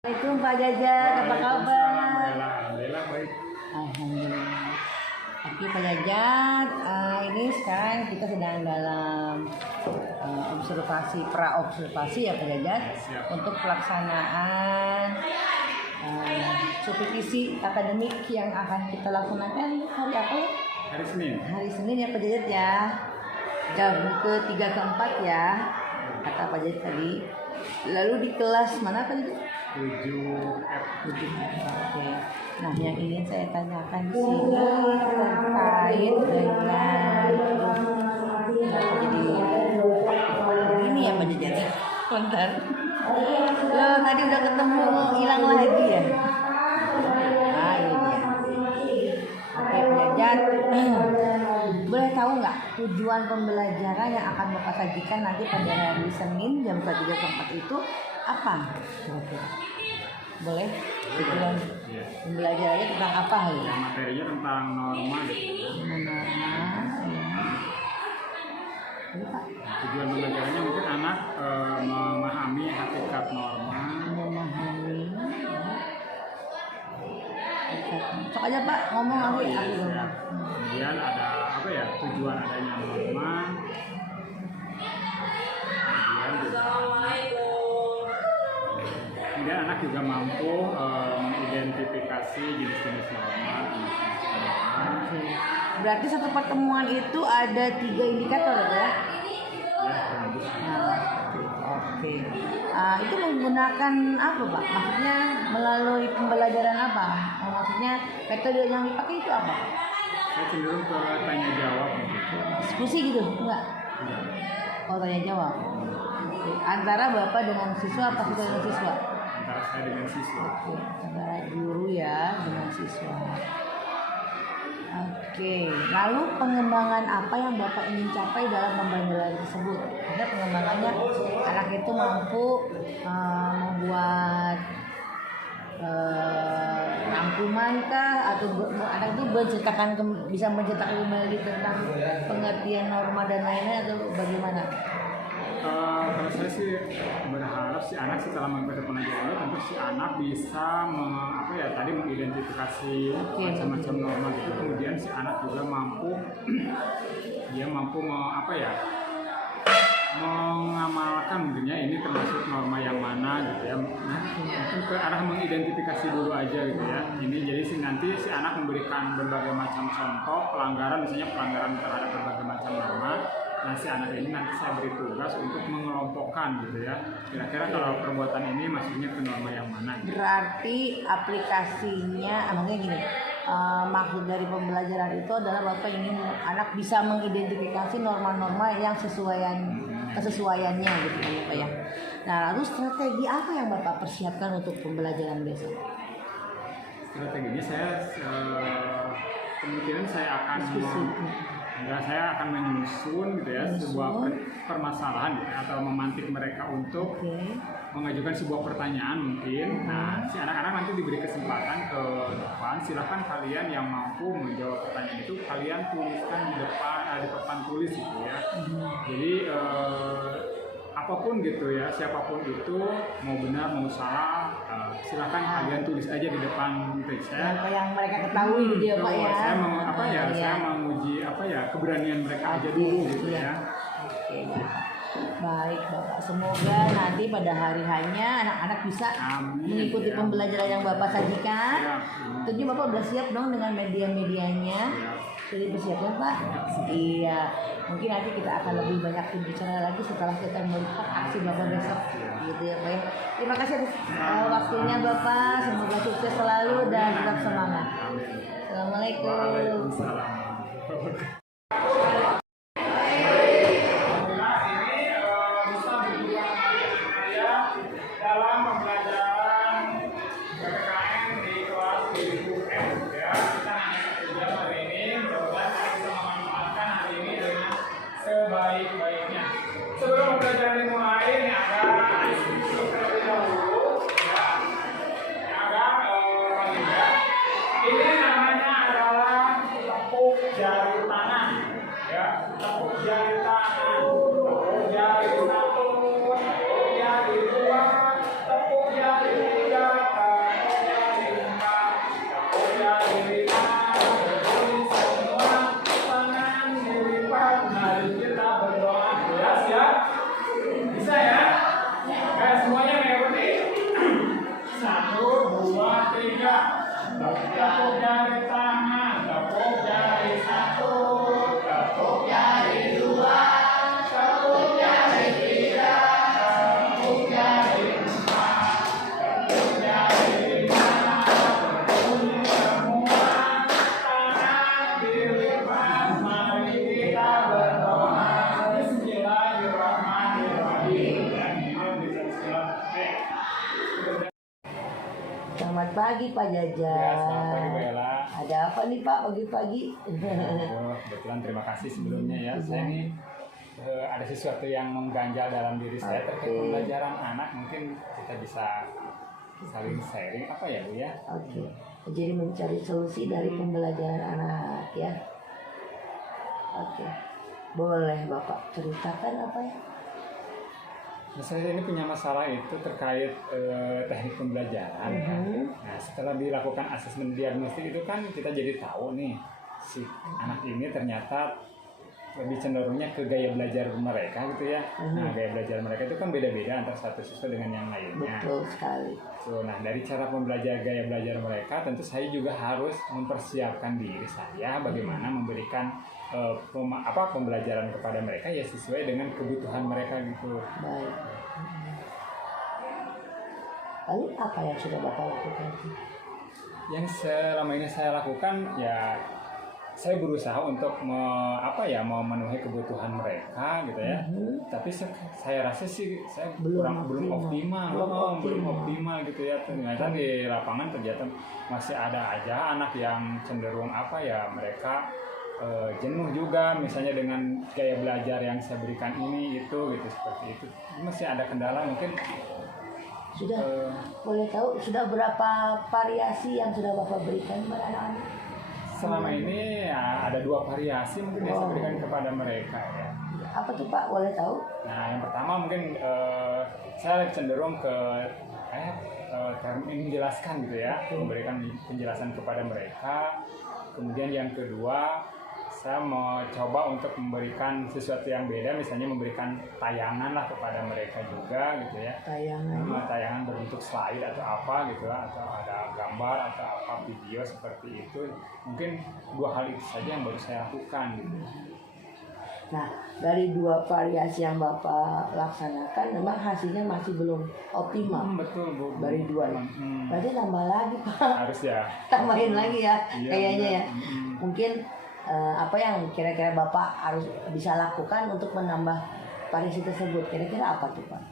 Assalamualaikum Pak Jajar, apa kabar? Alhamdulillah baik. Alhamdulillah. Oke Pak Jajar, ini sekarang kita sedang dalam pra-observasi ya Pak Jajar, Siap. untuk pelaksanaan supervisi akademik yang akan kita laksanakan hari apa ya? Hari Senin. Hari Senin ya Pak Jajar ya, jam ke-3 ke-4 ya, kata Pak Jajar tadi. Lalu di kelas mana tadi? 7F. Oke. Nah, yang ingin saya tanyakan di sini terkait dengan ini ya Pak Jajar. Bentar. Loh, tadi udah ketemu hilang lagi ya. Ah, ini dia. Oke, Pak Jajar. Boleh tahu nggak tujuan pembelajaran yang akan Bapak sajikan nanti pada hari Senin jam 3 ke 4 itu apa? Kira-kira? Boleh? Tujuan pembelajarannya tentang apa ya? Materinya tentang norma gitu. Norma, ya. Pak. Tujuan pembelajarannya mungkin anak memahami hakikat norma. Memahami. Sok aja Pak, ngomong aku Ya. ngomong. Kemudian ada apa ya? Tujuan adanya norma. Kemudian anak juga mampu mengidentifikasi jenis-jenis norma. Oke. Berarti satu pertemuan itu ada 3 indikator ya? Ya, kurang lebih. Nah, oke. Itu menggunakan apa Pak? Maksudnya melalui pembelajaran apa? Maksudnya metode yang dipakai itu apa? Saya cenderung ke tanya jawab. Diskusi gitu? Enggak? Oh, tanya jawab. Oke. Antara Bapak dengan siswa apa siswa dengan siswa? Antara saya dengan siswa. Oke, antara guru ya dengan siswa. Oke, lalu pengembangan apa yang Bapak ingin capai dalam pembelajaran tersebut? Karena pengembangannya anak itu mampu membuat rangkuman kah, atau anak itu bisa menceritakan kembali tentang pengertian norma dan lain-lain, atau bagaimana? Kalau saya sih berharap si anak setelah mengikuti pengajaran ini tentu si anak bisa mengidentifikasi macam-macam norma gitu. Kemudian si anak juga mampu mengamalkan mungkin ya, ini termasuk norma yang mana gitu ya. Nah, mungkin ke arah mengidentifikasi dulu aja gitu ya. Ini jadi nanti si anak memberikan berbagai macam contoh pelanggaran, misalnya pelanggaran terhadap berbagai macam norma. Nah, si anak ini nanti saya beri tugas untuk mengelompokkan gitu ya. Kira-kira kalau perbuatan ini maksudnya ke norma yang mana gitu. Berarti aplikasinya, maksudnya gini, maksud dari pembelajaran itu adalah Bapak ingin anak bisa mengidentifikasi norma-norma yang kesesuaiannya gitu kan Bapak ya. Nah, lalu strategi apa yang Bapak persiapkan untuk pembelajaran besok? Strateginya kemungkinan saya akan menyusun gitu ya sebuah permasalahan gitu, atau memantik mereka untuk mengajukan sebuah pertanyaan mungkin. Nah, si anak-anak nanti diberi kesempatan ke depan, silakan kalian yang mampu menjawab pertanyaan itu kalian tuliskan di papan tulis gitu ya. Jadi apapun gitu ya, siapapun itu, mau benar mau salah, silakan kalian tulis aja di depan gitu. Apa yang mereka ketahui gitu ya Pak ya. Saya menguji keberanian mereka aja dulu gitu ya. Oke. Baik Bapak, semoga nanti pada hari hanya anak-anak bisa mengikuti pembelajaran yang Bapak sajikan. Tentunya Bapak udah siap dong dengan media-medianya. Jadi bersiapkan Pak. Iya. Mungkin nanti kita akan lebih banyak berbicara lagi setelah kita melihat aksi Bapak besok. Gitu ya Pak ya. Terima kasih atas waktunya Bapak. Semoga sukses selalu dan tetap semangat. Assalamualaikum. Waalaikumsalam. Dalam pembelajaran PPKN di kelas 7F ya, kita hanya tujuan hari ini, mudah-mudahan kita bisa memanfaatkan hari ini dengan sebaik-baiknya. Sebelum pembelajaran dimulai, ini ada instruksi terlebih dahulu ya, ini namanya adalah tepuk jari tangan. Selamat pagi Pak Jaja. Ya, selamat pagi Mbak Ella. Ada apa nih Pak pagi-pagi? Kebetulan terima kasih sebelumnya ya. Saya ini ada sesuatu yang mengganjal dalam diri saya terkait pembelajaran anak. Mungkin kita bisa saling sharing apa ya Bu ya? Oke. Jadi mencari solusi dari pembelajaran anak ya. Oke. Boleh Bapak ceritakan apa ya? Nah, saya ini punya masalah itu terkait teknik pembelajaran. Nah, setelah dilakukan asesmen diagnostik itu kan kita jadi tahu nih si anak ini ternyata lebih cenderungnya ke gaya belajar mereka gitu ya. Nah, gaya belajar mereka itu kan beda-beda antara satu siswa dengan yang lainnya. Betul sekali. So, nah dari cara gaya belajar mereka, tentu saya juga harus mempersiapkan diri saya bagaimana memberikan pembelajaran kepada mereka ya sesuai dengan kebutuhan mereka gitu. Baik. Lalu apa yang sudah Bapak lakukan? Yang selama ini saya lakukan ya saya berusaha untuk memenuhi kebutuhan mereka gitu ya. Tapi saya rasa sih saya belum optimal gitu ya. Ternyata di lapangan ternyata masih ada aja anak yang cenderung mereka jenuh juga misalnya dengan gaya belajar yang saya berikan ini itu gitu seperti itu. Masih ada kendala mungkin. Sudah boleh tahu sudah berapa variasi yang sudah Bapak berikan kepada anak-anak? Selama ini ya, ada 2 variasi mungkin yang saya berikan kepada mereka ya. Apa tuh Pak, boleh tahu? Nah yang pertama mungkin saya cenderung ke menjelaskan gitu ya, memberikan penjelasan kepada mereka. Kemudian yang kedua saya mau coba untuk memberikan sesuatu yang beda, misalnya memberikan tayangan lah kepada mereka juga gitu ya. Tayangan berbentuk slide atau apa gitu lah, atau ada gambar atau apa video seperti itu. Mungkin 2 hal itu saja yang baru saya lakukan gitu. Nah, dari 2 variasi yang Bapak laksanakan memang hasilnya masih belum optimal. Betul Bu. Dari 2. Berarti tambah lagi Pak. Harus ya. Tambahin lagi ya, Iya, kayaknya benar. ya. Mungkin apa yang kira-kira Bapak harus bisa lakukan untuk menambah variasi tersebut? Kira-kira apa tuh Pak?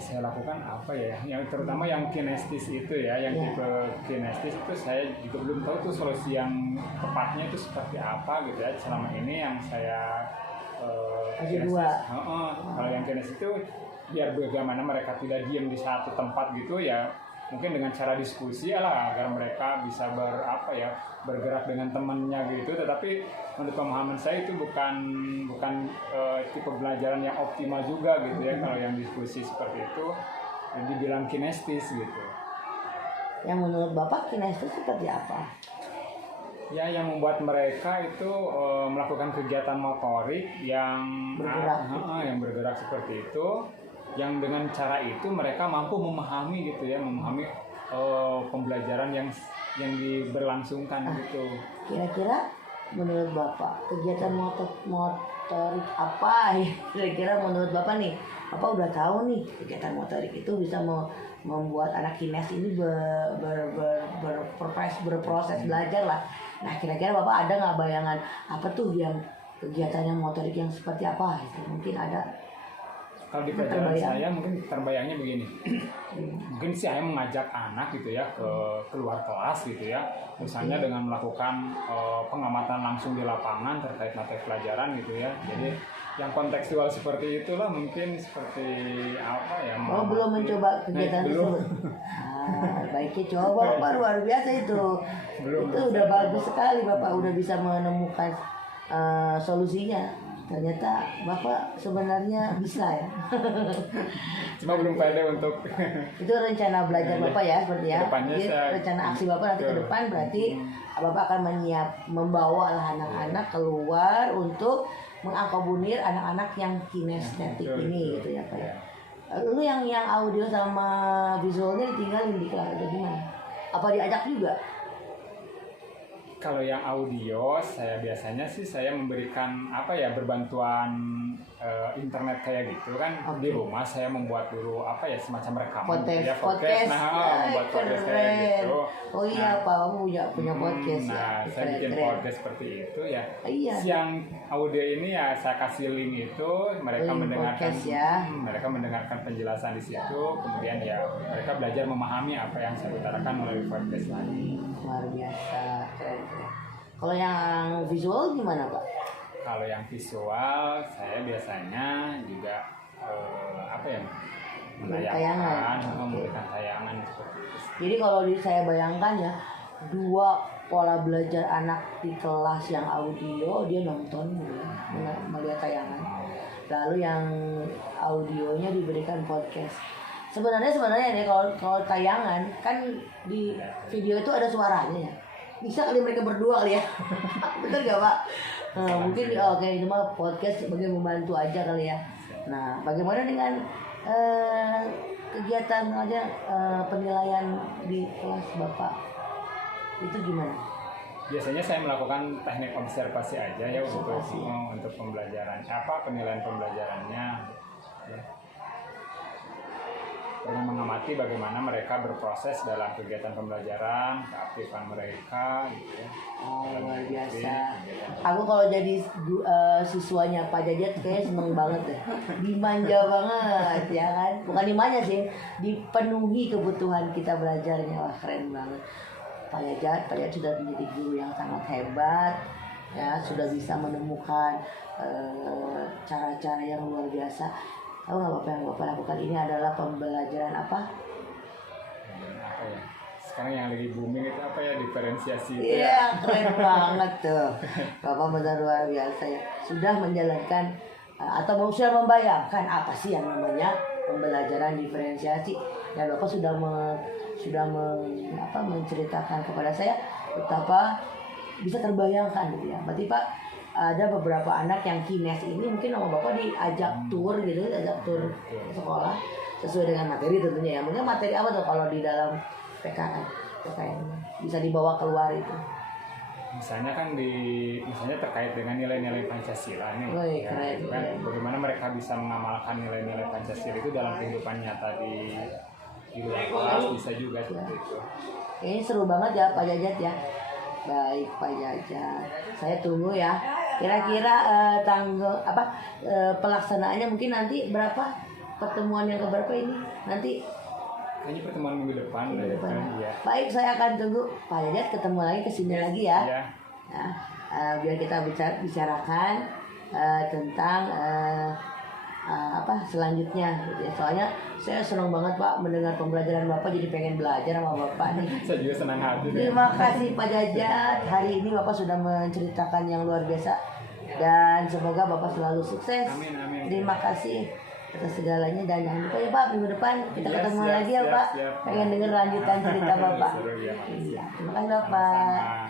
Saya lakukan apa ya? Yang terutama yang kinestis itu ya, yang tipe kinestis itu saya juga belum tahu tuh solusi yang tepatnya itu seperti apa gitu ya. Selama ini yang saya kalau yang kinestis itu biar bagaimana mereka tidak diam di satu tempat gitu ya. Mungkin dengan cara diskusi lah agar mereka bisa bergerak dengan temannya gitu. Tetapi untuk pemahaman saya itu bukan tipe pembelajaran yang optimal juga gitu ya. Kalau yang diskusi seperti itu dibilang kinestis gitu. Yang menurut Bapak kinestis seperti apa? Ya yang membuat mereka itu melakukan kegiatan motorik yang bergerak seperti itu. Yang dengan cara itu mereka mampu memahami gitu ya, pembelajaran yang diberlangsungkan gitu. Kira-kira menurut Bapak kegiatan motorik apa ya? Kira-kira menurut Bapak nih, Bapak udah tahu nih kegiatan motorik itu bisa membuat anak kines ini berproses belajar lah. Nah kira-kira Bapak ada nggak bayangan apa tuh yang kegiatan yang motorik yang seperti apa? Mungkin ada. Kalau di pelajaran saya mungkin terbayangnya begini. Mungkin saya mengajak anak gitu ya keluar kelas gitu ya. Misalnya dengan melakukan pengamatan langsung di lapangan terkait materi pelajaran gitu ya. Jadi yang kontekstual seperti itulah mungkin seperti apa ya. Belum mencoba kegiatan tersebut. Baiknya coba Bapak, luar biasa itu. Itu udah bagus sekali Bapak udah bisa menemukan solusinya. Ternyata Bapak sebenarnya bisa ya. Cuma belum pede untuk itu rencana belajar Bapak ya seperti ya. Jadi rencana aksi Bapak nanti ke depan berarti Bapak akan membawa anak-anak keluar untuk mengakomodir anak-anak yang kinestetik ini gitu ya Pak ya. Lu yang audio sama visualnya ditinggalin di kelas atau gimana? Apa diajak juga? Kalau yang audio, saya biasanya sih saya memberikan apa ya, berbantuan internet kayak gitu kan. Di rumah saya membuat dulu apa ya, semacam rekaman ya, podcast. Nah, membuat podcast kayak gitu. Oh iya, Pak, kamu punya podcast ya. Nah, saya bikin podcast seperti itu ya. Iya. Yang audio ini ya saya kasih link itu, mereka Link mendengarkan podcast ya. mereka mendengarkan penjelasan di situ, kemudian ya mereka belajar memahami apa yang saya utarakan melalui podcast lagi. Luar biasa, keren. Kalau yang visual gimana, Pak? Kalau yang visual, saya biasanya juga apa ya, memberikan tayangan seperti itu. Jadi kalau saya bayangkan ya, dua pola belajar anak di kelas yang audio dia nonton gitu ya, melihat tayangan. Lalu yang audionya diberikan podcast. Sebenarnya nih kalau tayangan kan di video itu ada suaranya ya. Bisa kali mereka berdua kali ya. Betul gak, Pak? Mungkin oke, itu mah podcast sebagai membantu aja kali ya. Nah, bagaimana dengan kegiatan aja penilaian di kelas Bapak? Itu gimana? Biasanya saya melakukan teknik observasi aja ya untuk pembelajaran. Apa penilaian pembelajarannya? Ya. Dengan mengamati bagaimana mereka berproses dalam kegiatan pembelajaran, keaktifan mereka, gitu ya. Oh, luar biasa. Aku kalau jadi siswanya Pak Jajat kayak seneng banget deh. Dimanja banget ya kan. Bukan dimanja sih, dipenuhi kebutuhan kita belajarnya. Wah, keren banget. Pak Jajat sudah menjadi guru yang sangat hebat. Ya, sudah bisa menemukan cara-cara yang luar biasa. Tahu nggak Bapak yang Bapak lakukan ini adalah pembelajaran apa? Apa ya? Sekarang yang lagi booming itu apa ya, diferensiasi itu. Iya, keren banget tuh. Bapak benar luar biasa ya. Sudah menjalankan atau sudah membayangkan apa sih yang namanya pembelajaran diferensiasi. Dan Bapak sudah menceritakan kepada saya betapa bisa terbayangkan gitu ya. Berarti Pak, ada beberapa anak yang kines ini mungkin sama Bapak diajak tur gitu, diajak tur sekolah sesuai dengan materi tentunya ya. Mungkin materi apa tuh kalau di dalam PKN bisa dibawa keluar itu? Misalnya terkait dengan nilai-nilai Pancasila nih. Oh, ya, keren, kan, bagaimana mereka bisa mengamalkan nilai-nilai Pancasila itu dalam kehidupan nyata di luar kelas, bisa juga seperti itu. Ini seru banget ya Pak Jajat ya. Baik Pak Jajat, saya tunggu ya. Kira-kira pelaksanaannya mungkin nanti berapa, pertemuan yang keberapa ini? Nanti kayaknya pertemuan minggu depan. Ya. Baik, saya akan tunggu Pak Jajat ketemu lagi kesini lagi ya. Ya. Nah, biar kita bicarakan tentang selanjutnya gitu ya. Soalnya saya senang banget Pak mendengar pembelajaran Bapak, jadi pengen belajar sama Bapak nih. Saya juga senang hati. Terima kasih Pak Jajat. Hari ini Bapak sudah menceritakan yang luar biasa dan semoga Bapak selalu sukses. Amin, amin. Terima kasih atas segalanya dan jangan lupa ya Pak, minggu depan kita ketemu lagi ya Pak. Pengen denger lanjutan cerita Bapak. Seru, ya, Iya, terima kasih Bapak. Sama-sama.